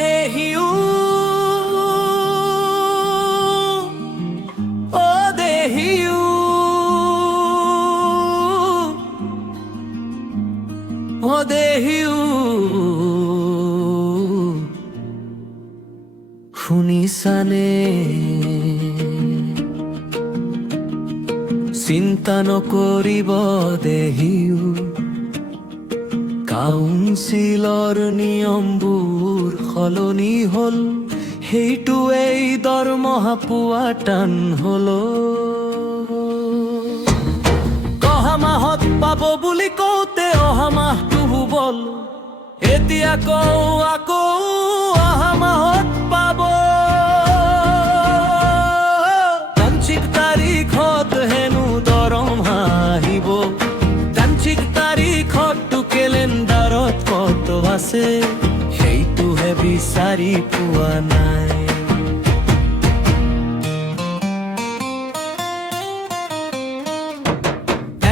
দেহিউ ও দেহিউ ও দেহিউ শুনিছানে চিন্তা নকৰিব দেহিউ কাউন্সিলৰ নিয়মবোৰ সলনি হ'ল সেইটোৱেই দৰমহা পোৱা টান হ'ল অহা মাহত পাব বুলি কওঁতে অহা মাহটো গ'ল এতিয়া আকৌ অহা মাহত পাব তান্ত্ৰিক তাৰিখত হেনো দৰমহা আহিব তান্ত্ৰিক তাৰিখত কেলেণ্ডাৰত কত আছে সেইটোহে বিচাৰি পোৱা নাই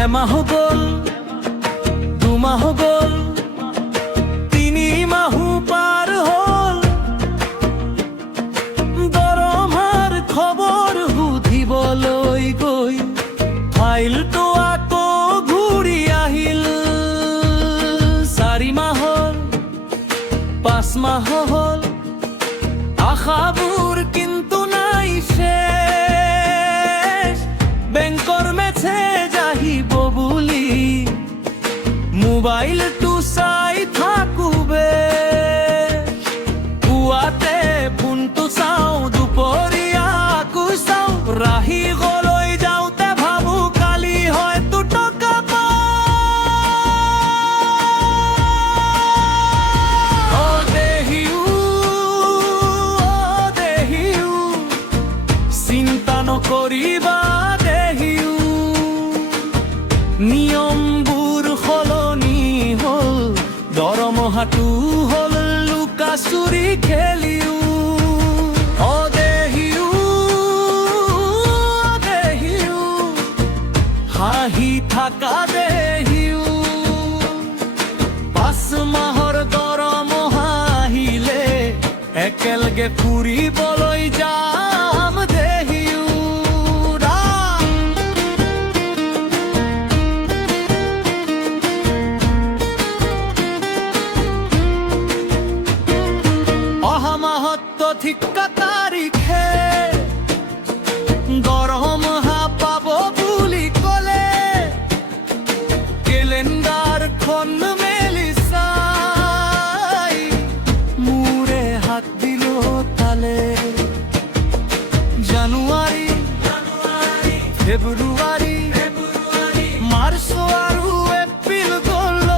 এমাহ গ'ল দুমাহ গ'ল তিনি মাহো পাৰ হ'ল দৰমহাৰ খবৰ সুধিবলৈ গৈ ফাইলটো আকৌ ঘূৰি আহিল 4 মাহ হ'ল 5 মাহ হ'ল আশাবোৰ কিন্তু নাই শেষ বেংকৰ মেছেজ আহিব বুলি মোবাইলটো চাই থাকো পুৱাতে ফোনটো চাওঁ দুপৰীয়া আকৌ চাওঁ ৰাহি গলৈ যাওঁতে ভাবো কালি হয়তো টকা চিন্তা নকৰিবা দেহিউ নিয়মবোৰ সলনি হ'ল দৰমহাটো হ'ল লুকা চুৰি খেলিও দেহিউ হাঁহি থাকা দেহিউ 5 মাহৰ দৰমহা আহিলে একেলগে ফুৰিবলৈ যাম দেহিউ অহা মাহত ঠিকা তাৰিখে দৰমহা পাব বুলি ক'লে কেলেণ্ডাৰখন মেলি চাই মোৰে হাত দিল তালে জানুৱাৰী ফেব্ৰুৱাৰী মাৰ্চ আৰু এপ্ৰিল গ'ল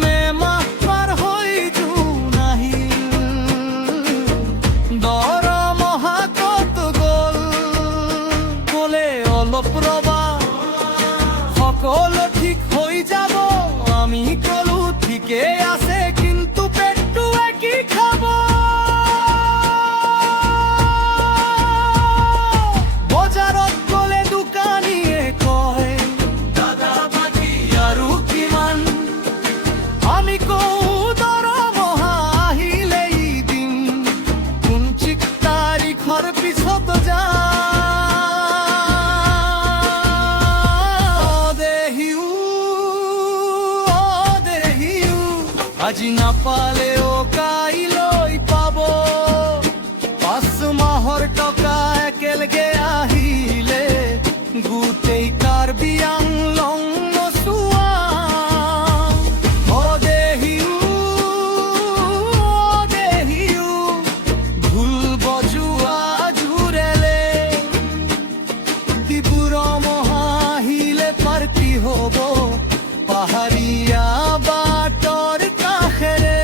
মে মাহ পাৰ হৈ জুন আহিল দৰমহা কত গ'ল ক'লে অলপ ৰবা সকলো ঠিক হৈ যাব আমি ক'লো ঠিকেই আছে কিন্তু পেটটোৱে কি খাব বজাৰত গ'লে দোকানীয়ে কয় দাদা বাকী আৰু কিমান আমি কওঁ দৰমহা আহিলেই দিম কোনচিক তাৰিখৰ পিছত দেহিউ আজি নাপালেও কাইলৈ পাব 5 মাহৰ টকা একেলগে আহিলে গোটেই কাৰ্বি আংলং নচুৱা দেহিউ ঢোল বজোৱা জোৰেলে দৰমহা আহিলে পাৰ্টি হ'ব পাহাৰীয়া বাটৰ কাষেৰে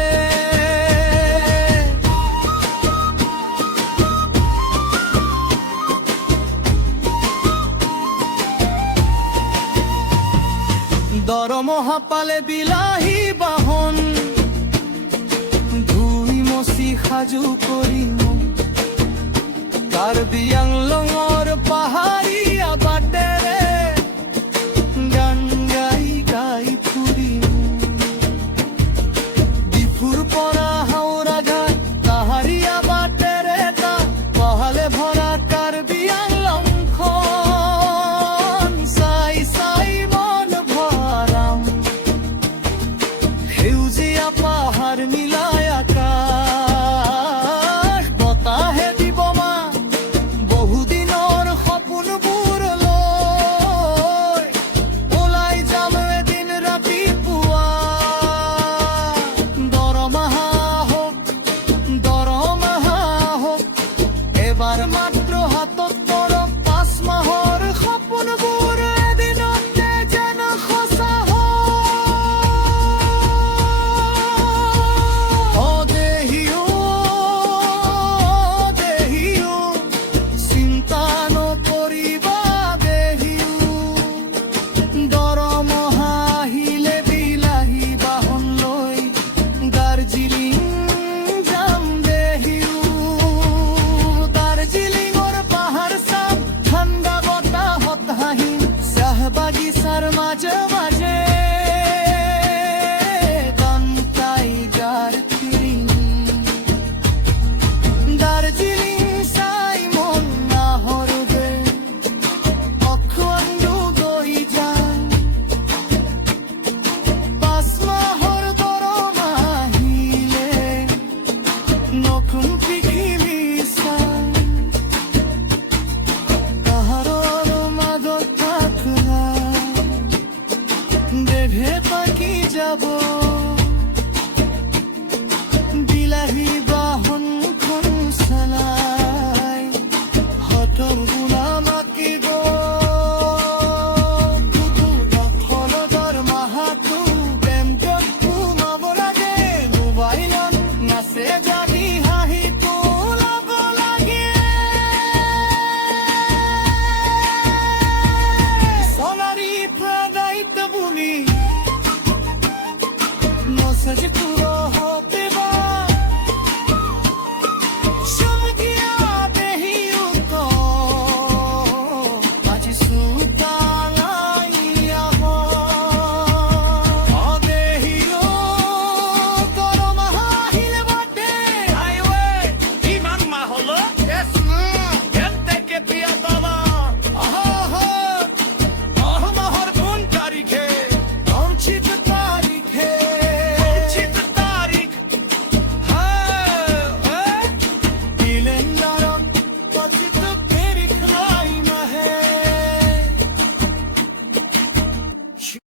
দৰমহা পালে বিলাহী বাহন ধুই মচি সাজু কৰিম কাৰ্বি আংলঙৰ পাহাৰীয়া বাটেৰে গান গাই গাই ফুৰিম ডিফুৰ দেভে পাখি যাব বিলাহী বাহন খন চালাই হতৰ গুণা মাকি গলদৰ মাহাতো প্ৰেমজত ঘুমাব লাগে মোবাইলত নাচে গানি হাঁহি তোলাব লাগে সোনাৰী প্ৰাদাইত বুলি নচে